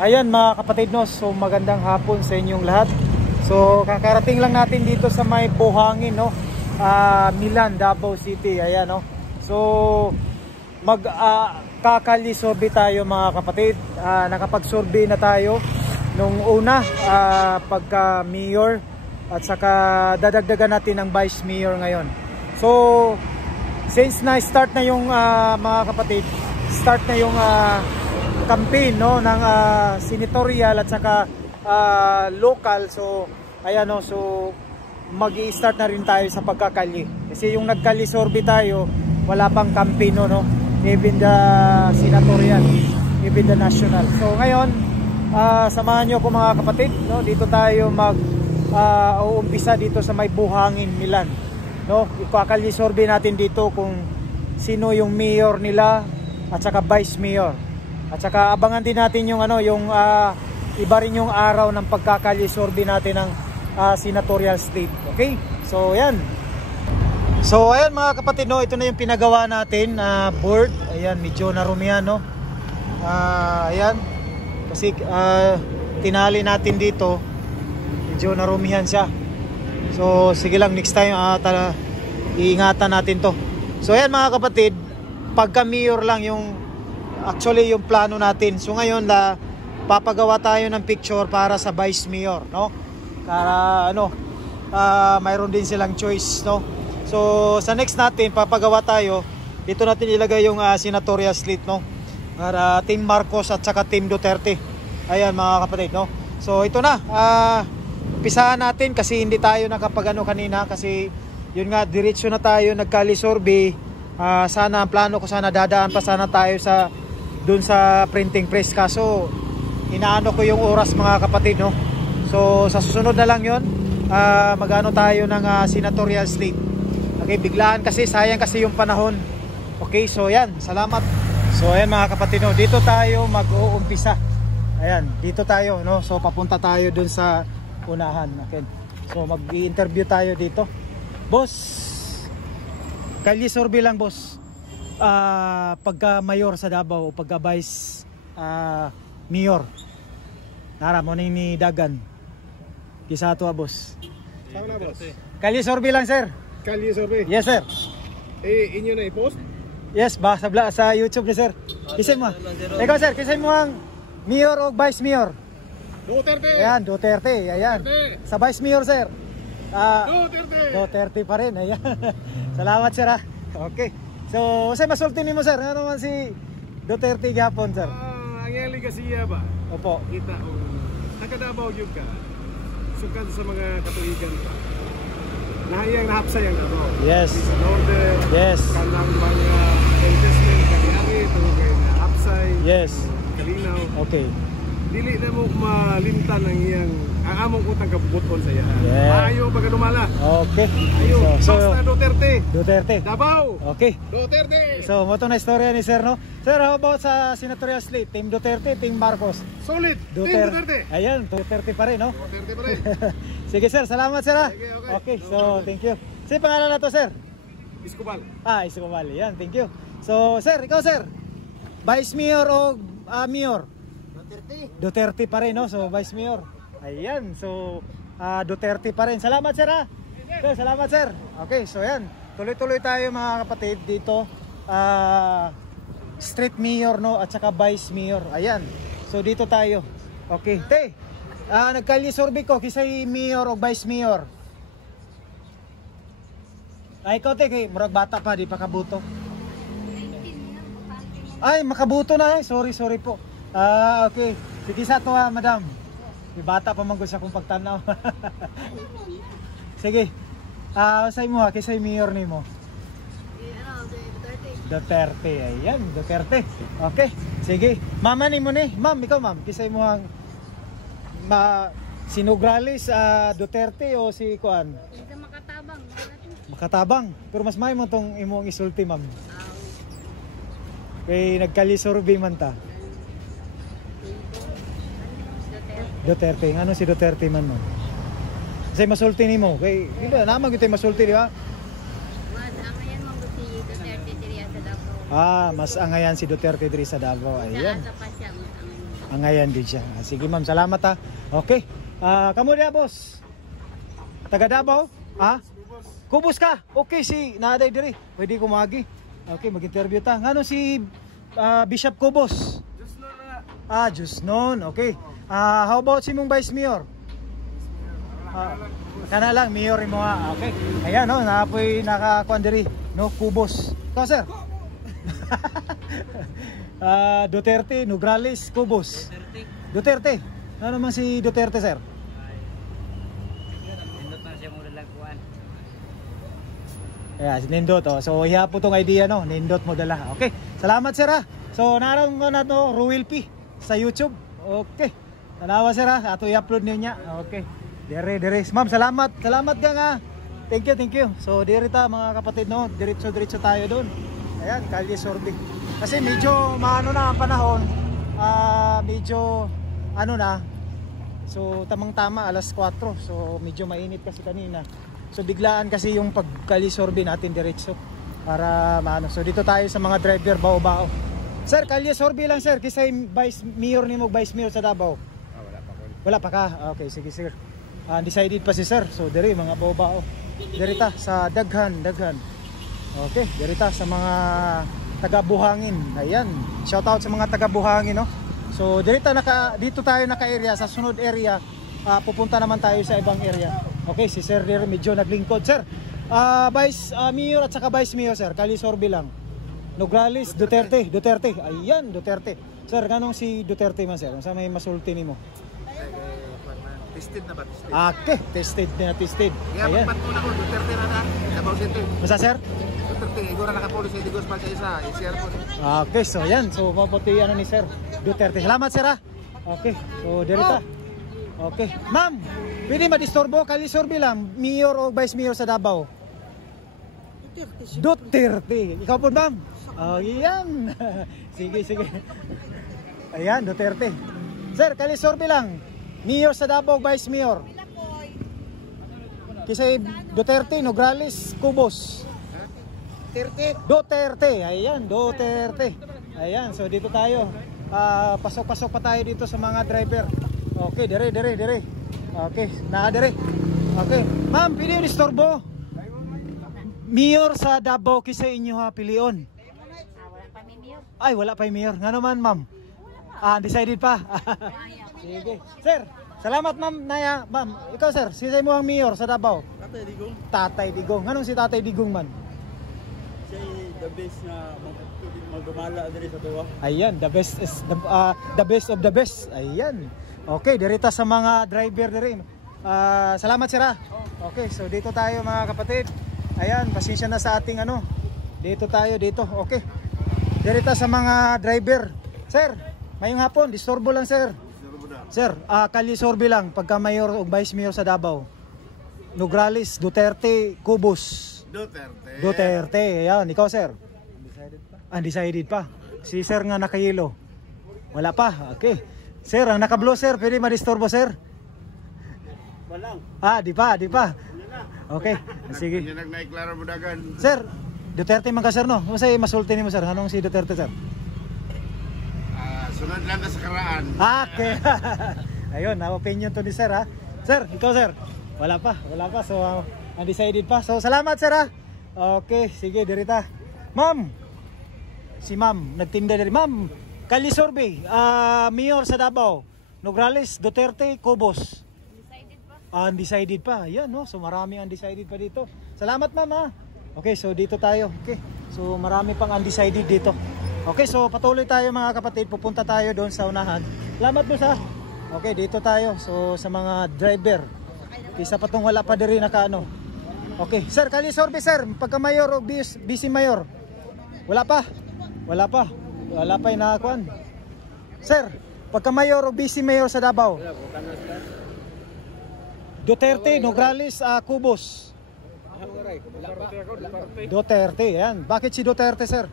Ayan mga kapatid, no, so magandang hapon sa inyong lahat. So kakarating lang natin dito sa may buhangin, no, Milan, Davao City. Ayan, no. So kakalisorbe tayo mga kapatid. Nakapagsorbe na tayo nung una pagka mayor, at saka dadagdagan natin ang vice mayor ngayon. So since na start na yung mga kapatid, start na yung campaign, no, ng senatorial at saka local. So ayan, no, so mag-i-start na rin tayo sa pagkakali. Kasi yung nagkalisorbe tayo, wala pang campaign, no, even the senatorial, even the national. So ngayon, samahan nyo ako mga kapatid, no, dito tayo uumpisa dito sa may buhangin Milan, no. Ikakalisorbe natin dito kung sino yung mayor nila at saka vice mayor. At saka abangan din natin yung iba rin yung araw ng pagkakalisorbe natin ng senatorial state. Okay? So ayan. So ayan mga kapatid, no, ito na yung pinagawa natin board. Ayan, medyo narumihan, no. Ayan. Kasi tinali natin dito, medyo narumihan siya. So sige lang, next time iingatan natin to. So ayan mga kapatid, pagka mayor lang yung actually yung plano natin. So ngayon papagawa tayo ng picture para sa vice mayor, no? Para mayroon din silang choice, no? So sa next natin papagawa tayo, dito natin ilagay yung senatorial slate, no? Para Team Marcos at saka Team Duterte. Ayan mga kapatid, no? So ito na, umpisahan natin kasi hindi tayo nakapagano kanina kasi yun nga, diretso na tayo nagkalisorbe. Sana ang plano ko, sana dadaan pa sana tayo dun sa printing press, kaso inaano ko yung oras mga kapatid, no. So sa susunod na lang yun, magano tayo ng senatorial slate. Okay, biglaan kasi, sayang kasi yung panahon. Okay, so yan, salamat. So ayan mga kapatid, no, dito tayo mag-uumpisa. Ayan, dito tayo, no. So papunta tayo dun sa unahan. Okay, so mag-i-interview tayo dito. Boss, kalisorbe lang boss, pagka mayor sa Davao o pagka vice mayor, nara mo ni dagan kisa ato boss. Sama na boss. Kalisorbe lang sir. Kalisorbe. Yes sir. Inyo na i-post? Yes, sa YouTube ni sir. Kisay mo. Ikaw sir, kisay mo ang mayor o vice mayor? Duterte. Ayan, Duterte. Ayan. Duterte. Sa vice mayor sir, Duterte pa rin. Ayan. Salamat sir. Okay. So, say masulti nimo sir, ano naman si Duterte gapon sir? Ang yali kasi ba? Opo. Kita nakadabaw yung ka. Sukat sa mga katuligan pa. Nahayang nahapsay ang ano. Yes. Sa Northern. Yes. Kanang mga investment kaniyari, tulugay na hapsay. Yes. Kalinaw. Okay. Dili na mo malintan ang iyang among utang kabuton sa iya. Yeah. Ayo pagka dumala. Okay. Ayo. So Basta Duterte. Davao. Okay. Duterte. So, mo to na istorya ni sir, no? Sir, how about sa senatorial slate? Team Duterte, Team Marcos? Solid. Team Duterte. Ayan, Duterte pa rin, no? Duterte pa rin. Sige sir, salamat sir. Okay. So thank you. Sige, pangalan na to sir? Iskubal. Iskubal. Yan, thank you. So sir, ikaw sir, vice mayor o mayor? Duterte pa rin, no? So vice mayor. Ayan, so Duterte pa rin. Salamat sir ha. Sir, salamat sir. Okay, so yan, tuloy-tuloy tayo mga kapatid dito. Street mayor, no, at saka vice mayor. Ayan, so dito tayo. Okay, te, nagkalisorbe ko kisay mayor o vice mayor. Ikaw te, kay murag bata pa, di pa kabuto. Ay, makabuto na eh. Sorry po. Okay. Sige sa to madam. May bata pa manggol sa kong pagtanaw. Sige. Say mo kisay mayor nimo. Duterte. Ayan, Duterte. Okay. Sige. Mama nimo ni. Ma'am, ikaw ma'am, kisay mo ang sinugralis Duterte o si Kuan? Makatabang. Makatabang. Pero mas may mo tong imong isulti ma'am. Kay nagkalisorbe man ta. Duterte. Ano si Duterte man mo? Kasi masulti nimo. Kay di ba naman gyud masulti, di ba? Angayan mong si Duterte diri sa Davao. Mas angayan si Duterte diri sa Davao. Ayan. Sa pa siya. Angayan din siya. Sige ma'am, salamat ha. Okay. Kamo dia boss. Taga Davao? Ha? Kubos ka? Okay, si Naday diri. Pwede kumagi. Okay, mag-interview ta. Ngano si Bishop Kubos? Just noon. Okay. How about si mong Vice Mayor? Kana lang, Mayor mo ha. Okay. Ayan no, napoy nakakuan diri, no, Kubos. Ikaw sir? Duterte, Nograles, Kubos. Duterte. Ano naman si Duterte sir? Nindot na siya muna lang kuhan. Yeah, nindot oh. So iya po tong idea no, nindot mo dala. Okay. Salamat sir ha. So naroon ko na to Ruel P sa YouTube. Okay. Tanawa sir ha, ato i-upload niyo. Okay. Dire. Ma'am, salamat. Salamat ka nga. Thank you. So dire ta mga kapatid no, diretso tayo doon. Ayan, Kalye Sorbe. Kasi medyo maano na ang panahon. Medyo ano na. So tamang-tama alas 4. So medyo mainit kasi kanina. So biglaan kasi yung pag-Kalye Sorbe natin diretso para maano. So dito tayo sa mga driver bao-bao. Sir, Kalye Sorbe lang sir, kisay Vice Mayor nimo, Vice Mayor sa Davao. Wala pa ka. Okay, sige sir. Undecided pa si sir. So diri mga bao-bao. Diri ta sa daghan. Okay, diri ta sa mga taga-Buhangin. Ayan. Shout out sa mga taga-Buhangin no. So dito tayo naka-area sa sunod area. Pupunta naman tayo sa ibang area. Okay, si Sir Dere medyo naglingkod, sir. Vice Mayor at saka Vice Mayor, sir. Kalye Sorbe lang. Nograles, Duterte. Ayan, Duterte. Sir, ganong si Duterte man, sir? Sa may masulti nimo? Tested na ba? Okay, tested. Kaya magpatunan ko, Duterte na Davao City. Basta, sir? Duterte, igora nakapolis sa Digos Palca isa, i-share po. Okay, so yan. So, mabuti ano ni Sir Duterte. Salamat, sir, ha? Okay, so, direta. Okay. Ma'am, pwede madisturbo? Kalye Sorbe lang, Mayor o Vice Mayor sa Davao? Duterte. Ikaw po, ma'am? Ayan. Sige. Ayan, Duterte. Sir, Kalye Sorbe lang, Mayor sa Davao, Vice Mayor? Kisay Duterte, Nograles, Kubos? Duterte. Ayan, Duterte. Ayan, so dito tayo. Pasok pa tayo dito sa mga driver. Okay, dire. Okay, dire. Okay. Ma'am, pili yung istorbo. Mayor sa Davao kisa inyo ha, pilion. Wala pa may Mayor. Ay, wala pa yung mayor. Nga naman, ma'am? Undecided pa. Sige. Sir, salamat ma'am. Naya, ma'am, ikaw sir, sisay mo ang mayor sa Davao? Tatay Digong. Anong si Tatay Digong man? Siya the best na magdumala diri sa tuwa. Ayan, the best of the best. Ayan. Okay, dirita sa mga driver diri. Salamat sir ha. Okay, so dito tayo mga kapatid. Ayan, pasensya na sa ating ano. Dito tayo. Okay. Dirita sa mga driver. Sir, mayong hapon, disturbo lang sir. Sir, Kalye Sorbe lang pagka mayor o vice mayor sa Davao. Nograles, Duterte, Kubos. Duterte. Ayan, ikaw sir. Undecided pa. Si sir nga nakayelo. Wala pa. Okay. Sir, ang naka-blue sir, pwede madisturbo sir? Walang. Di pa. Okay. Sige. Sir, Duterte man ka sir no? Masay masulti nimo sir. Anong si Duterte sir? Sunod lang sa karaan. Okay. Ayun, na opinion to ni sir ha. Sir, ikaw sir. Wala pa. So undecided pa. So salamat sir ha. Okay, sige dirita. Ma'am. Si ma'am nagtinda diri. Ma'am, Kalye Sorbe, mayor sa Davao. Nograles, Duterte, Kubos. Undecided pa. Ayan no. So marami undecided pa dito. Salamat ma'am ha. Okay, so dito tayo. Okay. So marami pang undecided dito. Okay, so patuloy tayo mga kapatid. Pupunta tayo doon sa unahan. Salamat mo sa. Okay, dito tayo. So sa mga driver. Kisa pa tong wala pa diri nakaano. Okay, sir, Kalye Sorbe sir, pagka mayor o vice mayor. Wala pa yung nakakuan. Sir, pagka mayor o vice mayor sa Davao. Duterte, Nograles, Kubos. Duterte, yan. Bakit si Duterte sir?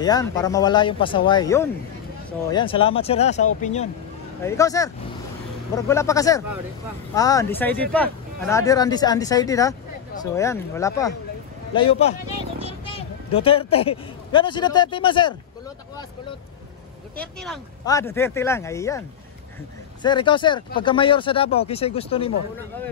Ayan, para mawala yung pasaway. Yun. So, ayan, salamat sir ha sa opinion. Ikaw sir, wala pa ka sir? Undecided pa. Another undecided ha. So, ayan, wala pa. Layo pa. Duterte. Gano'n si Duterte ma sir? Kulot. Duterte lang. Ah, Duterte lang. Ayan. Sir, ikaw sir, pagka mayor sa Davao, kisay gusto nimo?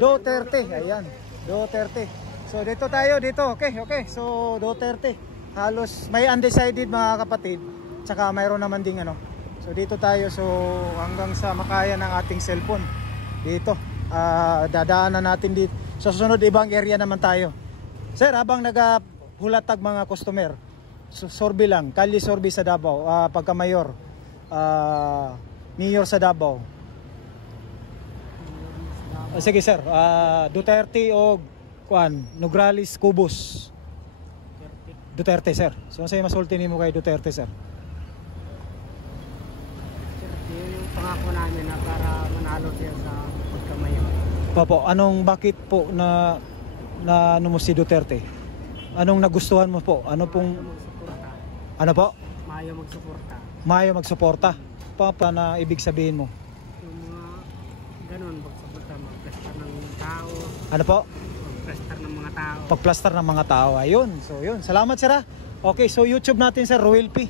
Duterte. Ayan. Duterte. So dito tayo dito. Okay, okay. So Duterte. Halos may undecided mga kapatid. Tsaka mayroon naman ding ano. So dito tayo. So hanggang sa makaya ng ating cellphone. Dito. Dadaanan natin dito. Sa susunod ibang area naman tayo. Sir, habang naghulatag mga customer, sorbi lang, kalye sorbi sa Davao, pagka mayor, mayor sa Davao. Sige sir, Duterte o Nograles, Cubos. Duterte sir. So sa'yo masulti nimo kay Duterte sir? Yung pangako namin na para manalo siya sa pagkamayo. Opo, bakit po na ano mo si Duterte? Anong nagustuhan mo po? Ano pong Magsuporta. ano po? Mayo magsuporta. Mayo magsuporta. Pa na ibig sabihin mo? Yung mga ganun, magsuporta, magplastar ng tao, Ano po? magplastar ng mga tao. Pagplaster ng mga tao. Ayun. So yun. Salamat sir. Okay, so YouTube natin sir, Ruel P.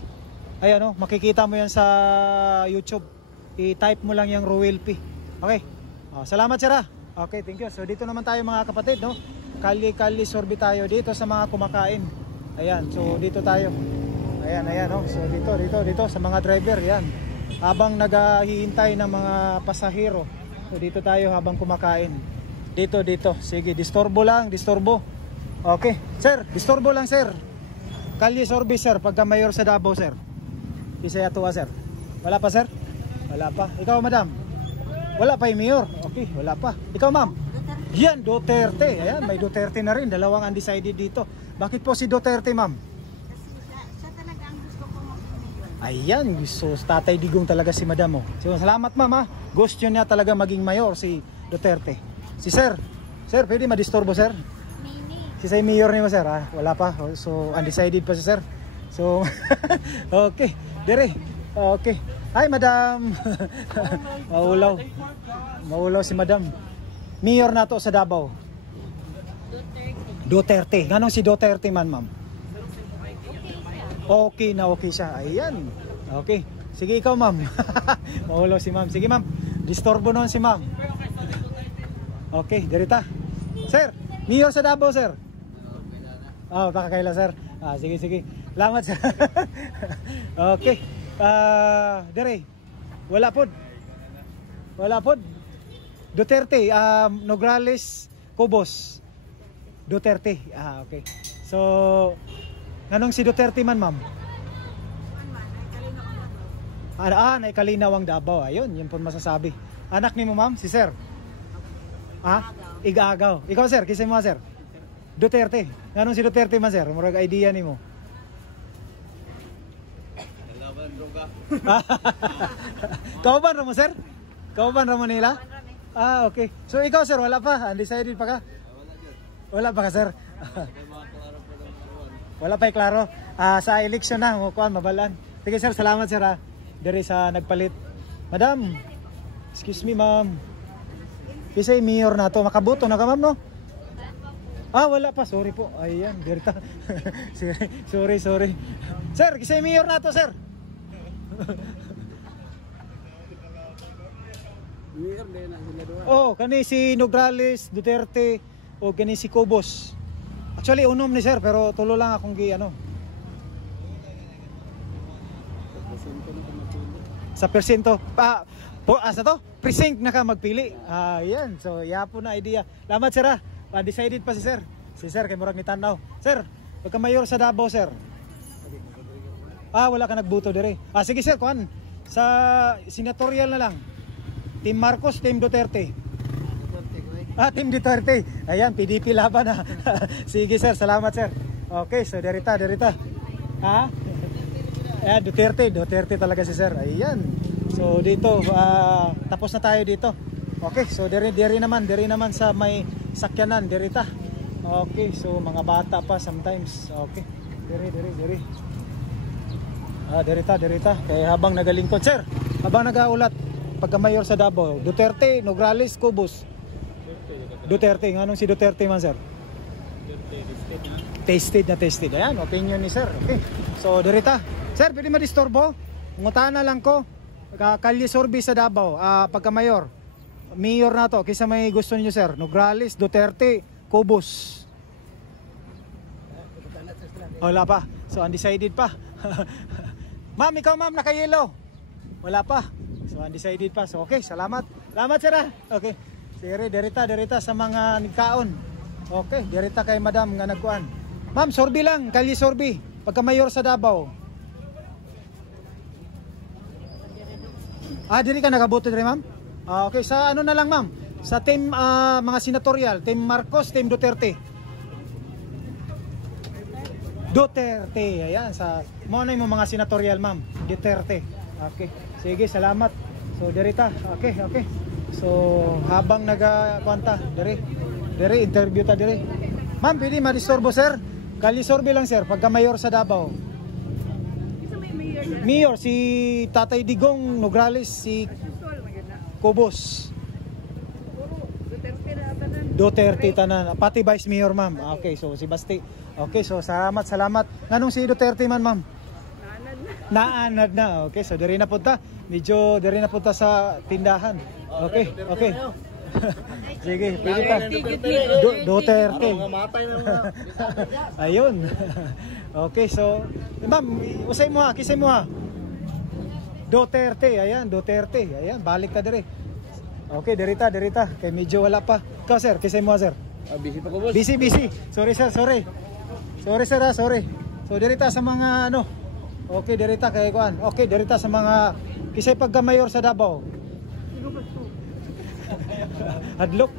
Ayan makikita mo yan sa YouTube. I-type mo lang yung Ruel P. Okay. Salamat sir. Okay, thank you. So dito naman tayo mga kapatid, no? Kali-kali sorbi tayo dito sa mga kumakain. Ayan, so dito tayo. Ayan, So dito sa mga driver, yan. Habang naghihintay ng mga pasahero. So dito tayo habang kumakain. Dito. Sige, disturbo lang, disturbo. Okay. Sir, disturbo lang, sir. Kalye sorbi, sir, pagka mayor sa Davao, sir. Bisaya tuwa, sir. Wala pa, sir? Wala pa. Ikaw, madam? Wala pa yung mayor. Okay, wala pa. Ikaw, ma'am? Yan, Duterte. Ayan, may Duterte na rin. Dalawang undecided dito. Bakit po si Duterte, ma'am? Kasi siya talaga ang gusto ko mag-mayor. Ayan, so tatay digong talaga si madam. So, salamat, ma'am. Gusto niya talaga maging mayor si Duterte. Si sir. Sir, pwede madisturbo, sir? Nini. Si say mayor niyo, sir. Wala pa. So, undecided pa si sir. So, okay. Dire. Okay. Hi, madam. Maulaw si madam. Mayor na to sa Davao. Duterte. Ganong si Duterte man, ma'am? Okay siya. Ayan. Okay. Sige ikaw, ma'am. Maulaw si ma'am. Sige, ma'am. Disturbo noon si ma'am. Okay, dirita. Sir, mayor sa Davao, sir. Baka kaila, sir. Sige. Salamat, sir. Okay. Dire. Wala pod. Duterte, Nograles, Cubos. Duterte. Okay. So, anong si Duterte man, ma'am? Naikalinaw ang Davao. Ayun, yun po masasabi. Anak ni mo, ma'am? Si sir? Igagaw. Ikaw, sir? Kisay mo, sir? Duterte. Anong si Duterte man, sir? Murag idea ni mo. Kauban mo, sir? Kauban mo nila? Okay. So ikaw, sir, wala pa? Undecided pa ka? Wala pa ka, sir? Wala pa klaro. Sa election na, mabalan. Sige, sir, salamat, sir. Dari sa nagpalit. Madam, excuse me, ma'am. Kisay mayor na to. Makabuto na ka, ma'am, no? Wala pa. Sorry po. Ayan, dirta. Sorry. Sir, kisay mayor na to, sir. Kani si Nograles, Duterte, o kani si Cubos. Actually, unom ni sir, pero tulo lang akong sa persento. Asa to? Precinct na ka magpili. Yan. So, yapo na idea. Salamat, sir. Decided pa si sir. Si sir, kay murag ni tanaw. Sir, pagka mayor sa Davao, sir. Wala ka nagbuto dire. Sige, sir, kuan. Sa senatorial na lang. Team Marcos, Team Duterte. Team Duterte. Ayan, PDP laban na. Sige, sir. Salamat, sir. Okay, so derita. Ayan, Duterte talaga si sir. Ayan. So dito, tapos na tayo dito. Okay, so diri naman sa may sakyanan, derita. Okay, so mga bata pa sometimes. Okay. Diri. Derita. Kaya habang nagalingkod, sir, habang nagaulat pagka mayor sa Davao, Duterte, Nograles, Cubos. Duterte, anong si Duterte man, sir? Tasted. Ayan, opinion ni sir. Okay. So, derita. Sir, pwede madisturbo? ngutana lang ko. Kalye Sorbi sa Davao, pagka mayor. Mayor na to, kisa may gusto niyo sir? Nograles, Duterte, Cobos. Wala pa. So undecided pa. Ma'am, ikaw ma'am, naka-yellow. Wala pa. So undecided pa. So okay, salamat. Salamat sir. Okay. Sire, derita sa mga nagkaon. Okay, derita kay madam nga nagkuan. Ma'am, Sorbi lang, Kalye Sorbi. Pagka mayor sa Davao. Diri ka nakaboto diri ma'am? Okay, sa ano na lang ma'am? Sa team mga senatorial, team Marcos, team Duterte. Duterte, ayan sa mo na yung mga senatorial ma'am, Duterte. Okay. Sige, salamat. So derita. Okay. So habang nagakwanta, diri interview ta diri. Ma'am, pwede madisturbo sir? Kalye Sorbi lang sir, pagka mayor sa Davao. Mayor si Tatay Digong Nograles, si Cobos. Duterte tanan, pati Vice Mayor ma'am. Okay, so si Basti. Okay, so salamat. Nganong si Duterte man ma'am? Naanad na. Okay, so diri na punta. Medyo diri na punta sa tindahan. Okay. Sige, pwede ka. Duterte. Ayun. Okay, so ma'am, usay mo ha, kisay mo ha. Duterte, ayan, balik ta diri. Okay, derita. Kay medyo wala pa. Ikaw sir, kisay mo ha sir. Busy pa ko boss. Busy. Sorry sir. Sorry. So derita sa mga ano. Okay, derita kay kuan. Okay, derita sa mga kisay pagka mayor sa Davao. Adlok.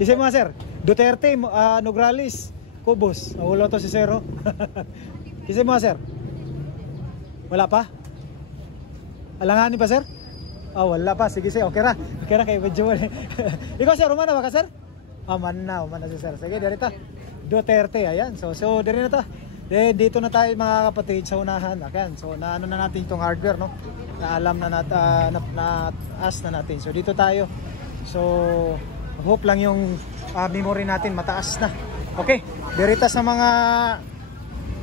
Kisay mo ha sir. Duterte, Nograles, Cobos. Ulo to si Zero. Kisay mo ha sir. Wala pa? Alanganin pa sir? Wala pa. Sige sir, okay na kay medyo. Ikaw sir, umana ba ka sir? Man na si sir. Sige, derita. Duterte, ayan. So diri na ta. Dito na tayo mga kapatid sa unahan. Ayan. So naano na natin itong hardware, no? Naalam na na-ask na natin. So dito tayo. So hope lang yung memory natin mataas na. Okay. Derita sa mga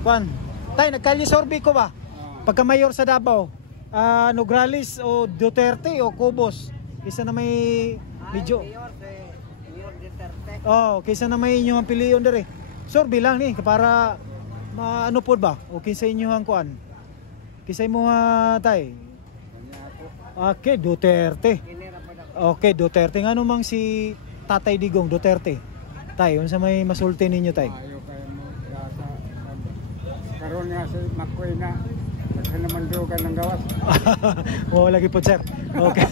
kuan. Tay, nagkalye Sorbi ko ba? Pagka mayor sa Davao, Nograles o Duterte o Cobos? Kisa na may medyo. Mayor Duterte. Kisa na may inyo ang piliyon dere. Sorbi lang ni para ano po ba? O kinsa inyo ang kuan? Kisay mo tay. Okay, Duterte. Okay, Duterte. Nga mang si Tatay Digong Duterte. Tay, unsa may masulti ninyo tay? Ayo kayo mo karon nga si Makoy na naman dugan ng gawas. Lagi po sir. Okay.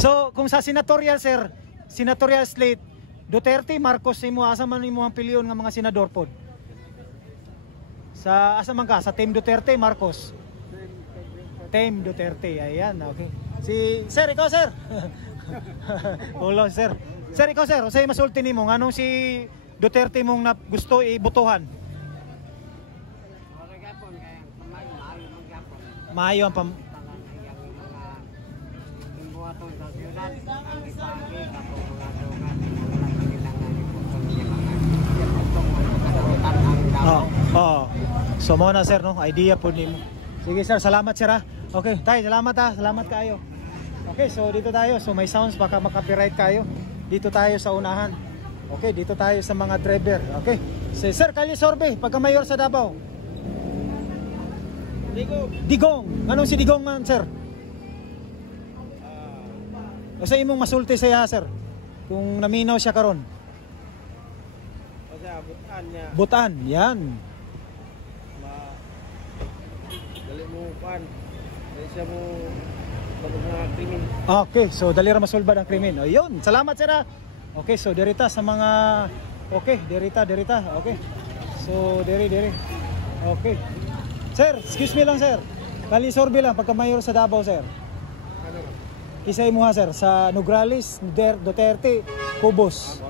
So, kung sa senatorial sir, senatorial slate, Duterte, Marcos, asa man imo ang piliyon nga mga senador pod? Sa asa man ka? Sa team Duterte, Marcos? Team Duterte, ayan, okay. Si sir, ikaw sir. Hello sir. Sir, ikaw sir, usay masulti nimo nganong si Duterte mong gusto ibotohan? Maayo ang So mo na sir, no? Idea po nimo. Sige sir, salamat sir ha. Okay, tay, salamat ha. Salamat kayo. Okay, so dito tayo. So may sounds, baka maka-copyright kayo. Dito tayo sa unahan. Okay, dito tayo sa mga driver. Okay. Si Sir Kalye Sorbi, pagka mayor sa Davao. Digong. Anong si Digong man, sir? Sa imong masulti siya, sir. Kung naminaw siya karon. Kasi butan niya. Butan, yan. Dali mo pan. Dali siya mo mga krimen. Okay, so dali ra masulbad ang krimen. Ayun, salamat sir. Okay, so derita sa mga derita. Okay. So diri. Okay. Sir, excuse me lang sir. Kalye Sorbi lang pagka mayor sa Davao, sir. Ano? Kisay mo ha sir sa Nograles, Duterte, Cobos.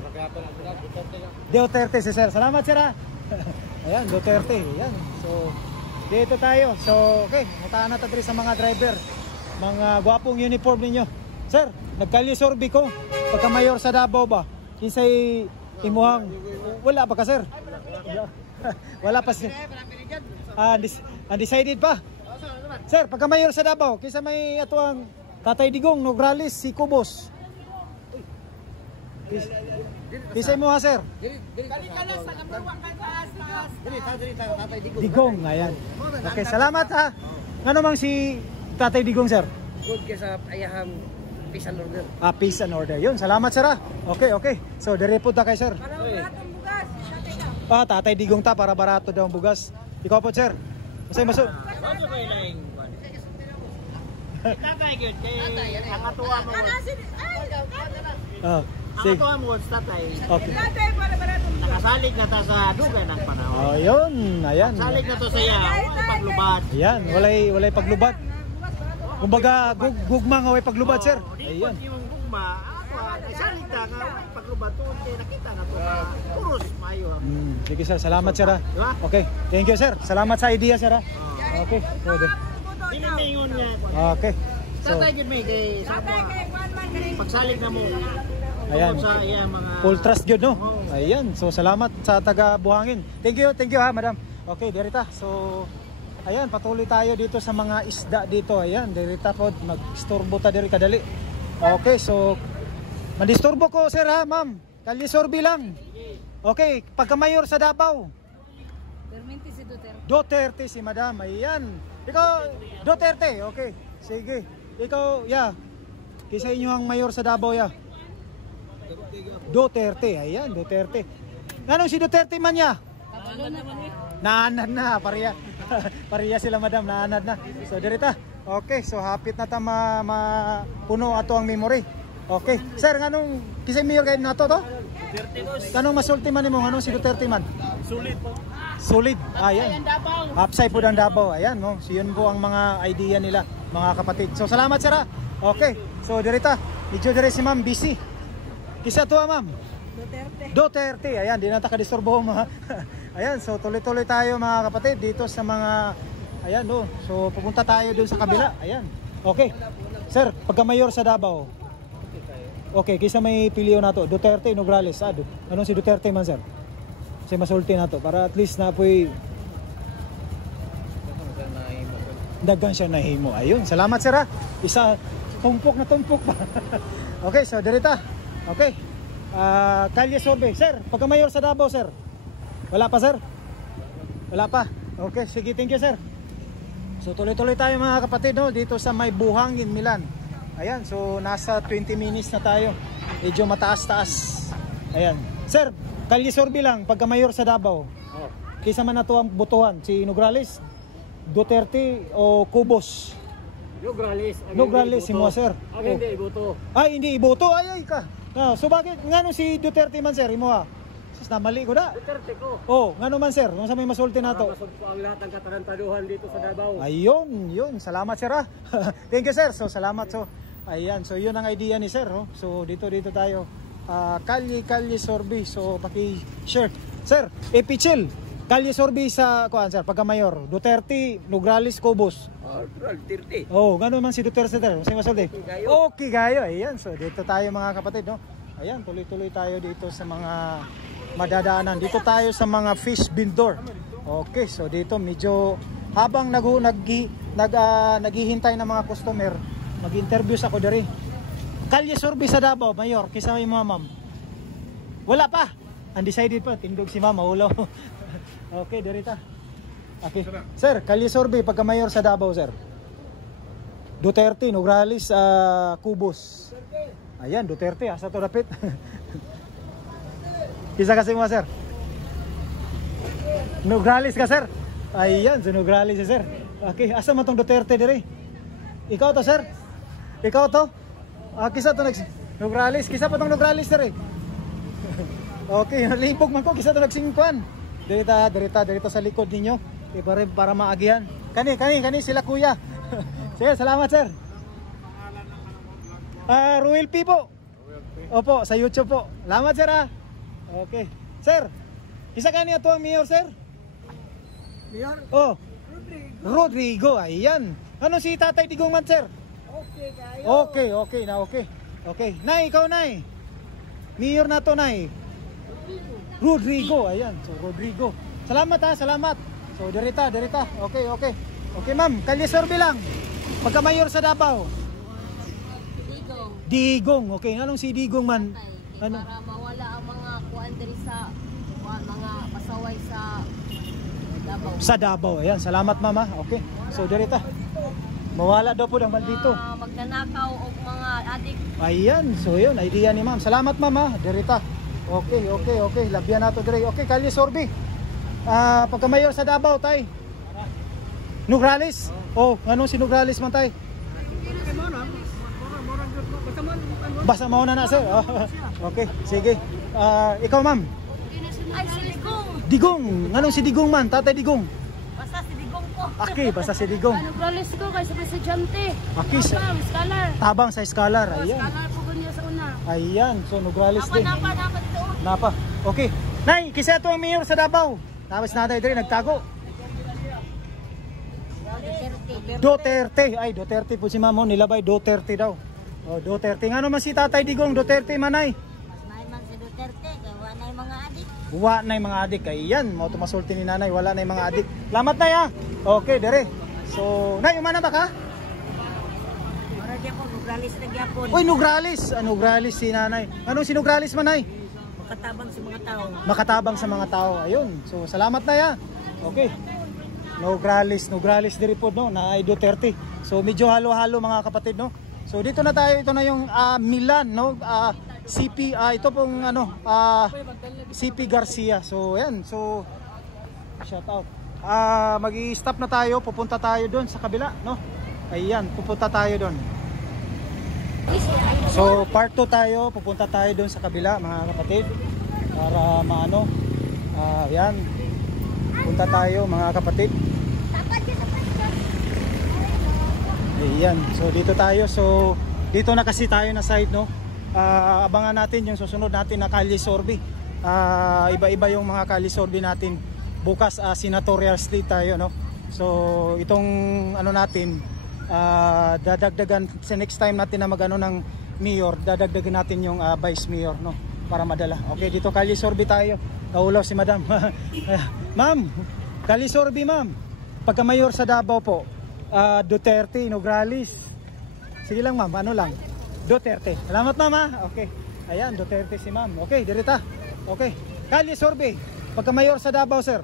Duterte si sir. Salamat sir. Ayan, Duterte. Ayan. So dito tayo. So okay, mutahan na tayo sa mga driver. Mga gwapong uniform ninyo. Sir, nagkalye Sorbi ko. Pagka mayor sa Davao ba? Kisay imuhang wala pa ka sir? Wala pa sir. Undecided pa? Sir, pagka mayor sa Davao, kisa may atuang Tatay Digong, Nograles, si Cubos. Kisay mo ha, sir? Digong, ayan. Okay, salamat ha. Ano mang si Tatay Digong, sir? Good ka sa ayahang peace and order. Peace and order. Yun, salamat sir ha. Okay, okay. So, direpod na kay sir. Para baratong bugas. Tatay ka. Tatay Digong ta, para barato daw ang bugas. Ikaw po, sir. Masay maso. Tatay good. Ang atuwa mo. Kanasin. Ay! Ang Sige. atuwa mo, tatay. Okay. Tatay para baratong bugas. Nakasalig na ta sa dugay ng panahon. Oh, yun. Ayan. Salig na to sa iya. Paglubad. Ayan, walay paglubad. Kumbaga, gugma nga way paglubad, sir. Ayan. Ayan. Yung gugma, salig na nga paglubad to. Nakita na to. Puros mayo. Sige sir, salamat sir ha. Okay, thank you sir. Salamat sa idea sir ha. Okay, pwede. Tininingon niya. Okay. So, Tatay good me. Tatay kay Juan man galing. Pagsalig na mo. ayan. Sa iya mga... Full trust yun, no? Ayan, so salamat sa taga Buhangin. Thank you ha, madam. Okay, derita. So, ayan, patuloy tayo dito sa mga isda dito. Ayan, derita po, mag-istorbo ta diri kadali. Okay, so, mandisturbo ko, sir ha, ma'am. Kalisorbi lang. Okay, pagka mayor sa Davao. Perminti si Duterte. Duterte si madam, ayan. Ikaw, Duterte, okay. Sige. Ikaw, kisa inyo ang mayor sa Davao, Duterte, ayan, Duterte. Nanong si Duterte man ya? Naanad na, pariya. Pariya sila madam, naanad na. So, dirita. Okay, so hapit na ta puno ato ang memory. Okay. Sir, nganong kisay mayor kayo nato to? Kanong masulti man nimo, nganong si Duterte man? Sulit po. Solid. Ayan. Upside po ng Davao. Ayan, no. So, yun po ang mga idea nila, mga kapatid. So, salamat sir ha. Okay. So, dirita. Medyo dire si ma'am, busy. Kisa to ma'am? Duterte. Ayan, di na takadisturbo mga. Ayan, so tuloy-tuloy tayo mga kapatid dito sa mga, ayan, no. So, pupunta tayo dun sa kabila. Ayan. Okay. Sir, pagka mayor sa Davao. Okay, kisa may piliyo na to. Duterte, Nograles. Anong si Duterte man, sir? Kasi masulti na to para at least na po'y daghan siya na himo. Ayun, salamat sir ha. Isa tumpok na tumpok pa. Okay, so dirita. Okay. Kalye Sorbe, sir. Pagka mayor sa Davao, sir. Wala pa, sir? Wala pa. Okay, sige, thank you, sir. So tuloy-tuloy tayo mga kapatid, no, dito sa may Buhangin, Milan. Ayan, so nasa 20 minutes na tayo. Medyo mataas-taas. Ayan. Sir, Kalye Sorbe lang, pagka mayor sa Davao. Kisa man na to ang butuhan, si Nograles, Duterte o Cubos? Nograles, si mo, sir. Hindi, iboto. Ay, hindi iboto. Ay ka. So bakit ngano si Duterte man, sir? Imo ha. Sus, namali ko na. Duterte ko. Ngano man, sir? Nung sa may masulti na to. Masog po ang lahat ng katarantaduhan dito sa Davao. Ayun, yun. Salamat, sir ha. Thank you, sir. So, salamat. So, ayan. So, yun ang idea ni sir. Oh. So, dito tayo. Kalye Sorbe. So, paki-share. Sir, Epichil. Kalye Sorbe sa, kuan, sir, pagka mayor. Duterte, Nograles, Cubos. Duterte. Gano'n man si Duterte, sir. Masay masulti. Okay, gayo. Ayan. So, dito tayo mga kapatid, no? Ayan, tuloy-tuloy tayo dito sa mga madadaanan. Dito tayo sa mga fish vendor. Okay, so dito medyo habang naghihintay ng mga customer, mag-interview sa ko diri. Kalye Sorbe sa Davao, mayor, kisa may mga ma'am. Wala pa. Undecided pa, tindog si mama, ulaw. Okay, dirita. Okay. Sir, Kalye Sorbe pagka mayor sa Davao, sir. Duterte, Nograles, Cubos. Ayan, Duterte, asa to dapit. Kisa kasi mo, sir. Nograles ka, sir. Ayan, so Nograles, sir. Okay, asa man tong Duterte dire? Ikaw to, sir? Ikaw to? Kisa to Nograles, kisa pa tong Nograles, sir. Okay, nalibog man ko, kisa to nagsingkuan. Dirita sa likod ninyo. Para maagihan. Kani sila kuya. Sige, salamat, sir. Ruel P po. Opo, sa YouTube po. Salamat, sir ha. Okay. Sir, isa kani ato ang mayor, sir? Mayor? Rodrigo. Ayan. Ano si Tatay Digong man, sir? Okay, kayo. Okay. Nay, ikaw, nay. Mayor na to, nay. Rodrigo. Ayan. So, Rodrigo. Salamat ha, salamat. So, dirita. Okay. Okay ma'am, kalye survey lang. Pagka mayor sa Davao. Digong. Digong, okay. Anong si Digong man? Ano? Para mawala ang mga kuan diri sa mga pasaway sa Davao. Sa Davao. Ayan, salamat mama. Okay. So direta. Mawala daw po ng maldito. Magnanakaw o mga adik. Ayan, so yun, idea ni ma'am. Salamat mama. Direta. Okay. Labyan nato dire. Okay, kalye survey. Pagka mayor sa Davao, tay. Nograles. Oh, anong si Nograles man tay? Basta mauna na sir. Okay, sige. Ikaw ma'am. Ay, si Digong. Digong. Anong si Digong man? Tatay Digong. Basta si Digong ko. Okay, basta si Digong. Nograles ko kay sa presidente. Okay, Scholar. tabang sa scholar. Ayan. Scholar po niya sa una. Ayan, so Nograles din. Napa dito. Napa. Okay. Nay, kisa ito ang mayor sa Davao. Tapos natay dire nagtago. Duterte. Ay, Duterte po si mamo. Nilabay Duterte daw. Oh, Duterte. Nga naman si Tatay Digong. Duterte manay. May man si Duterte kay wala yung mga adik. Wa na yung mga adik. Ayan, mo tumasulti ni nanay. Wala na yung mga adik. Lamat na ya. Okay, dire. So, nay, umana ba ka? Ora di ako Nograles na gyapon. Uy, Nograles. Nograles si nanay. Anong si Nograles manay? Makatabang sa mga tao. Makatabang sa mga tao. Ayun. So, salamat na ya. Okay. Nograles diri po no, na ay Duterte. So medyo halo-halo mga kapatid no. So dito na tayo, ito na yung Milan no, CP ito pong ano CP Garcia. So ayan, so shout out. Magi-stop na tayo, pupunta tayo doon sa kabila no. Ayan, pupunta tayo doon. So part 2 tayo, pupunta tayo doon sa kabila mga kapatid para maano ayan. Punta tayo mga kapatid. Ayan, so dito tayo. So dito na kasi tayo na side no. Abangan natin yung susunod natin na kalye survey. Iba-iba yung mga kalye survey natin. Bukas senatorial street tayo no. So itong ano natin dadagdagan sa next time natin na magano ng mayor, dadagdagan natin yung vice mayor no para madala. Okay, dito kalye survey tayo. Kaulaw si madam. Ma'am, kalye survey ma'am. Pagka mayor sa Davao po, Duterte, Nograles. Sige lang ma'am, ano lang? Duterte. Salamat ma'am. Okay. Ayan, Duterte si ma'am. Okay, direta. Okay. Kalye survey. Pagka mayor sa Davao sir.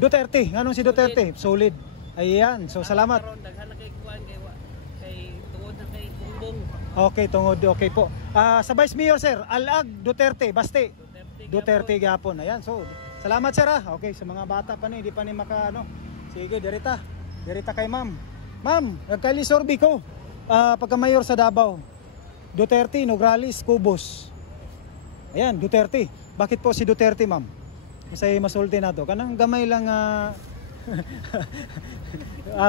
Duterte. Anong si Duterte? Solid. Ayan, so salamat. Okay, tungod. Okay po. Sa vice mayor sir, Alag, Duterte, Baste. Duterte gapon. Ayan, so salamat sir Okay, sa mga bata pa ni, hindi pa ni maka ano. Sige, direta. Direta kay ma'am. Ma'am, nagkalye survey ko. Pagka mayor sa Davao. Duterte, Nograles, Cubos. Ayan, Duterte. Bakit po si Duterte, ma'am? Kasi masulti na to. Kanang gamay lang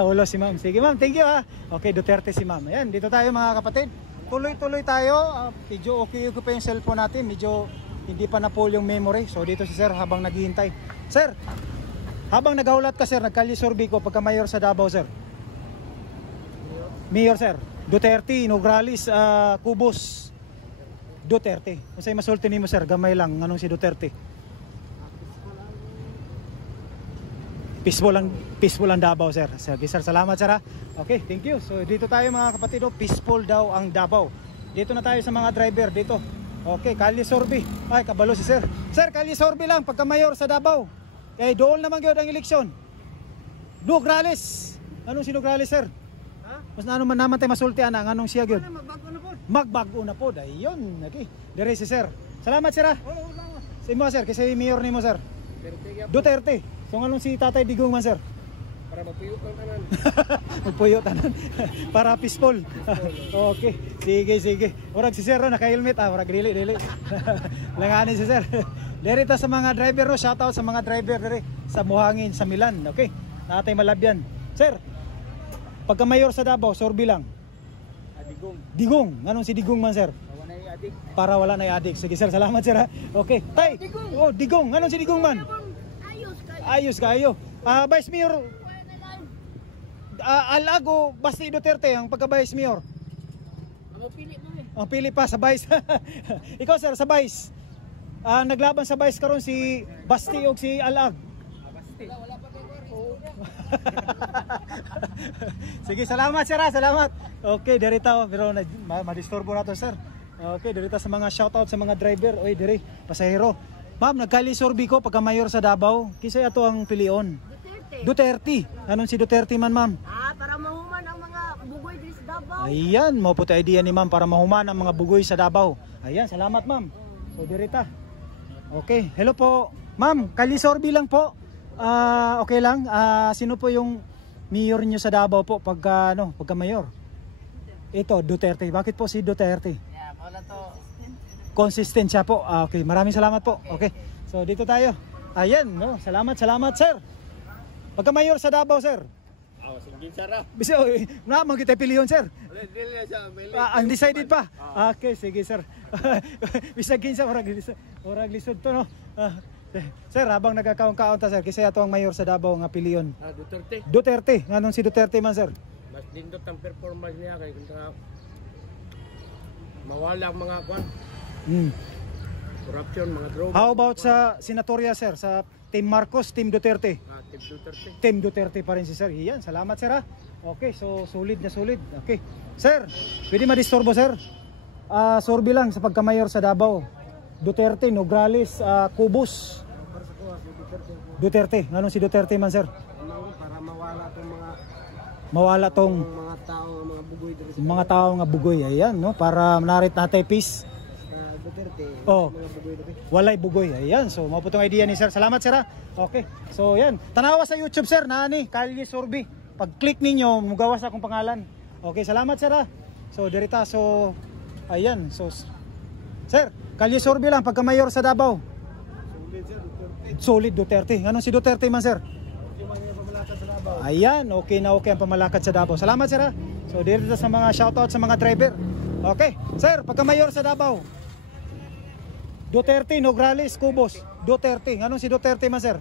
ulo si ma'am. Sige ma'am, thank you Okay, Duterte si ma'am. Ayan, dito tayo mga kapatid. Tuloy-tuloy tayo. Medyo okay pa yung cellphone natin. Medyo hindi pa na-full yung memory. So dito si sir habang naghihintay. Sir, habang naghulat ka sir, nagkalye survey ko pagka mayor sa Davao sir. Mayor sir, Duterte, Nograles, Cubos. Duterte. Masay masulti nimo sir, gamay lang nganong si Duterte. Peaceful ang Davao sir. Sige sir, salamat sir Okay, thank you. So dito tayo mga kapatid, peaceful daw ang Davao. Dito na tayo sa mga driver dito. Okay, kalye survey. Ay, kabalo si sir. Sir, kalye survey lang pagka mayor sa Davao. Eh, doon naman gyud ang eleksyon. Nograles. Anong si Nograles, sir? Mas na ano man naman tayo masulti ana, anong siya gyud? Magbago na pod. Ayun, okay. Dire si sir. Salamat sir Sa imo sir, kasi mayor nimo sir. Duterte. So anong si Tatay Digong man sir? Para magpuyot ang tanan. Magpuyot tanan. Para peaceful. Okay. Sige. Orag si sir naka-helmet orag dili. Langanin si sir. Derita sa mga driver no, shout out sa mga driver dire sa Buhangin, sa Milan. Okay. Natay malabyan. Sir, pagka mayor sa Davao, survey lang. Digong. Anong si Digong man sir? Para wala na adik. Sige sir, salamat sir Okay. Tay. Digong. Anong si Digong man? Ayos kayo. Vice Mayor Alago, Basti Duterte ang pagka Vice Mayor. Ang pili pa sa Vice. Ikaw sir, sa Vice. Naglaban sa Vice karon si Basti o si Alag. Sige, salamat sir, salamat. Okay, dirita pero madisturbo na to sir. Okay, dirita sa mga shoutout sa mga driver. Oy, diri, pasahero. Ma'am, nagkalisorbi ko pagka mayor sa Davao. Kisay ato ang pilion? Duterte. Anong si Duterte man, ma'am? Para mahuman ang mga bugoy diri sa Davao. Ayan, mo puti idea ni ma'am para mahuman ang mga bugoy sa Davao. Ayan, salamat ma'am. So, dirita. Okay, hello po. Ma'am, kalisorbi lang po. Okay lang. Sino po yung mayor nyo sa Davao po pagka mayor? Ito, Duterte. Bakit po si Duterte? Yeah, wala to. Consistent siya po. Okay, maraming salamat po. Okay, so dito tayo. Ayan, no? Salamat sir. Pagka mayor sa Davao, sir. Sige, Sarah. Bisa, naman kita piliyon, sir. Dili siya, Undecided pa. Okay, sige, sir. Bisag kinsa orag lisod to, no? Sir, habang nagkakaon-kaon ta, sir, kasi ato ang mayor sa Davao nga piliyon. Duterte. Duterte. Nganong si Duterte man, sir? Mas lindot ang performance niya kay kung mawala ang mga kwan. Corruption, mga droga. How about sa senatorya, sir? Sa Team Marcos, Team Duterte? Team Duterte. Team Duterte pa rin si sir. Iyan, salamat sir ha. Okay, so solid na solid. Okay. Sir, pwede madisturbo sir? Sorbi lang sa pagkamayor sa Davao. Duterte, Nograles, Cubos. Duterte. Anong si Duterte man sir? Para Mawala tong mga tao, mga bugoy diri sa mga tao nga bugoy. Ayan, no? Para narit natin peace. Duterte. Oh. Mga bugoy diri. Walay bugoy. Ayan, so maputong idea ni sir. Salamat sir ha. Okay. So yan, tanawa sa YouTube sir na Kalye Sorbi. Pag-click ninyo, mugawas akong pangalan. Okay, salamat sir ha. So dirita, so ayan, so sir, Kalye Sorbi lang pagka mayor sa Davao. Solid Duterte. Anong si Duterte man sir? Ayan, okay na okay ang pamalakad sa Davao. Salamat sir ha. So dirita sa mga shoutout sa mga driver. Okay, sir, pagka mayor sa Davao. Duterte, Nograles, Cubos. Duterte. Anong si Duterte man, sir?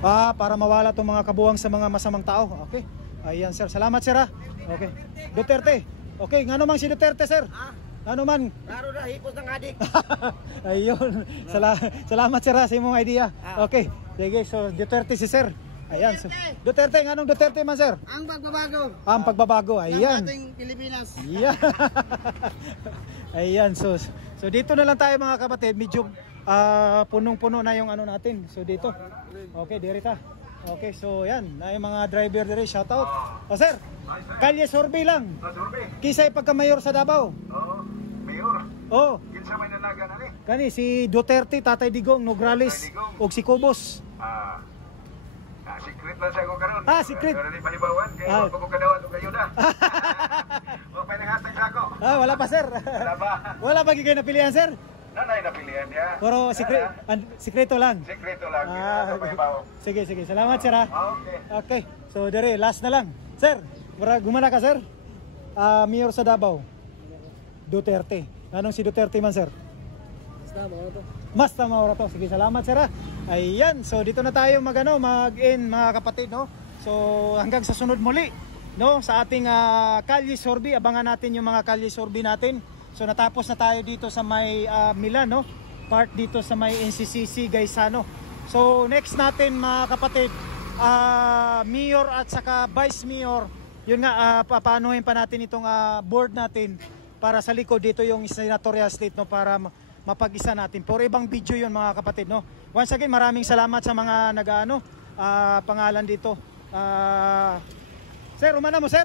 Para mawala itong mga kabuwang sa mga masamang tao. Okay. Ayan, sir. Salamat, sir, ha? Okay. Duterte. Okay. Ngano man si Duterte, sir? Ano man? Laro na, hipos ng adik. Ayun. Salamat, sir, ha, sa imong idea. Okay. Sige, so Duterte si sir. Ayan. So, Duterte. Anong Duterte man, sir? Ang pagbabago. Ang pagbabago. Ayan. Ng ating Pilipinas. Yeah. Ayan, so dito na lang tayo mga kapatid. Medyo punong-puno na yung ano natin. So dito. Okay, dirita. Okay, so yan, na yung mga driver dire, shout out. O sir, Kalye Sorbi lang. Kisay pagka mayor sa Davao. Mayor. Oh. Kinsa may nanaga na ni? Kani si Duterte, Tatay Digong, Nograles ug si Cubos. Secret lang sa ko karon. Secret. Pero ni palibawan kay ko kadawat og ayuda. O pa nanghatag sa ako. Wala pa sir. Wala ba? Wala pa gigay na pilihan sir. Nanay na pilihan niya. Pero sikreto lang. Sekreto lang. Sige, salamat sir ha. Okay. Okay, so dire, last na lang. Sir, gumana ka sir? Mayor sa Davao. Duterte. Anong si Duterte man sir? Mas tama ora to. Sige, salamat sir ha. Ayan, so dito na tayo mag-end mga kapatid, no? So hanggang sa sunod muli, no? Sa ating Kalye Sorbi, abangan natin yung mga Kalye Sorbi natin. So natapos na tayo dito sa may Milan, no? Part dito sa may NCCC Gaisano. So next natin mga kapatid, mayor at saka vice mayor. Yun nga, papanuhin pa natin itong board natin para sa likod dito yung senatorial slate, no? Para mapag-isa natin. Pero ibang video yun mga kapatid, no? Once again, maraming salamat sa mga pangalan dito. Sir, umana mo sir?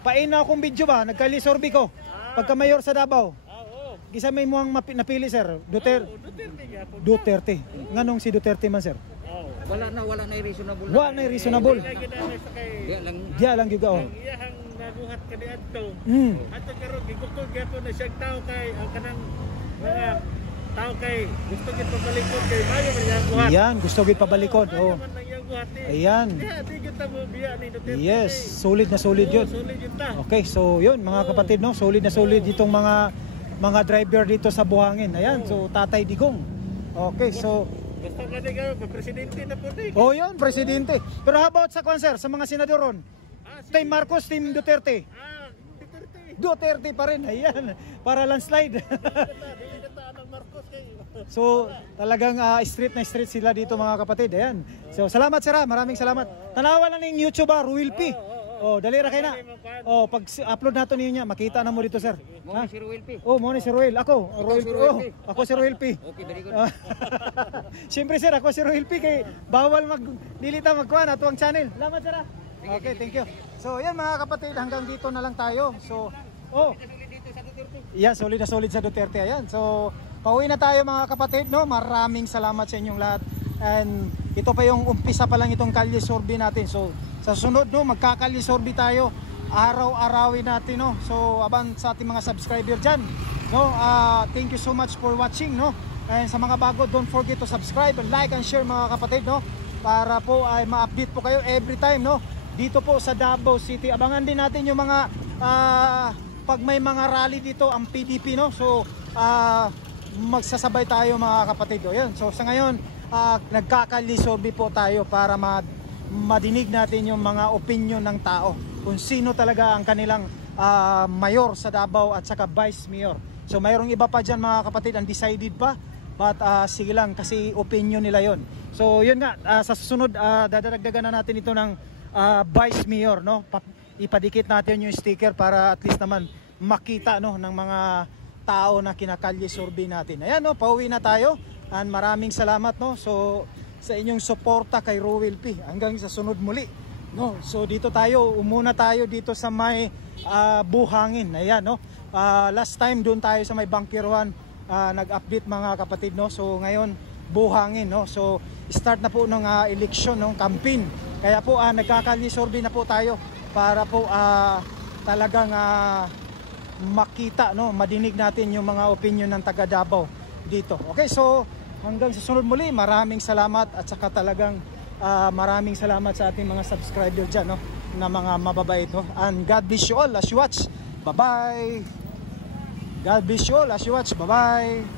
Pain na akong video ba? Nagkali Sorbi ko. Pagka mayor sa Davao. Gisa may muang napili sir? Duterte. Nganong si Duterte man sir? Wala na reasonable. Wala na reasonable. Diya lang juga oh. Iyahang naguhat ka ni Adto. Ato karon gigukol gyapon na siyang tao kay ang kanang mga tao kay gusto gid pabalikod kay mayo man yang buhat. Yan, gusto gid pabalikod. Oh. Ayan. Di kita mo biya ni Duterte. Yes, solid na solid 'yun. Solid yun ta. Okay, so 'yun mga kapatid, no. Solid na solid itong mga driver dito sa Buhangin. Ayan, so Tatay Digong. Okay, so basta kani ka presidente na po ni. oh, 'yun, presidente. Pero how about sa concert sa mga senadoron? Team Marcos, Team Duterte. Duterte. Duterte pa rin. Ayan, para landslide. Dili ka ta ang Marcos kay So talagang street na street sila dito mga kapatid. Ayan. So salamat sir, maraming salamat. Tanawa lang ng YouTube Ruel P. Oh, dali ra kay na. Oh, pag upload nato niya, makita na mo dito sir. Mo si Ruel P. Oh, mo ni si Ruel. Ako, Ruel P. Oh, ako si Ruel P. Okay, very good. Siyempre sir, ako si Ruel P kay bawal dili ta magkuan ato ang channel. Salamat sir. Okay, thank you. So, yan mga kapatid, hanggang dito na lang tayo. So, yeah, solid na solid sa Duterte. Ayan. So, pauwi na tayo mga kapatid, no? Maraming salamat sa inyong lahat. And ito pa yung umpisa pa lang itong Kalye Sorbe natin. So, sa sunod, no, magkakalye sorbe tayo. Araw-arawin natin, no? So, aban sa ating mga subscriber dyan, no? Thank you so much for watching, no? And sa mga bago, don't forget to subscribe, like and share mga kapatid, no? Para po ay ma-update po kayo every time, no? Dito po sa Davao City. Abangan din natin yung mga pag may mga rally dito ang PDP, no? So magsasabay tayo mga kapatid. Yun. So sa ngayon nagkakalisorbe po tayo para madinig natin yung mga opinion ng tao kung sino talaga ang kanilang mayor sa Davao at saka vice mayor. So mayroong iba pa dyan mga kapatid, undecided pa. But sige lang kasi opinion nila yon. So yun nga, sa susunod dadagdagan na natin ito ng vice mayor, no? Ipadikit natin yung sticker para at least naman makita, no, ng mga tao na kinakalye sorbe natin. Ayan, no, pauwi na tayo. And maraming salamat, no, so sa inyong suporta kay Ruel P. Hanggang sa sunod muli, no. So dito tayo, umuna tayo dito sa may Buhangin. Ayan, no. Last time doon tayo sa may Bangkiruan, nag-update mga kapatid, no. So ngayon Buhangin, no. So start na po ng election, no, campaign. Kaya po nagkakalisorbe na po tayo para po talagang makita, no, madinig natin yung mga opinion ng taga Davao dito. Okay, so hanggang sa sunod muli, maraming salamat at saka talagang maraming salamat sa ating mga subscriber dyan, no, na mga mababait, no. And God bless you all as you watch. Bye-bye. God bless you all as you watch. Bye-bye.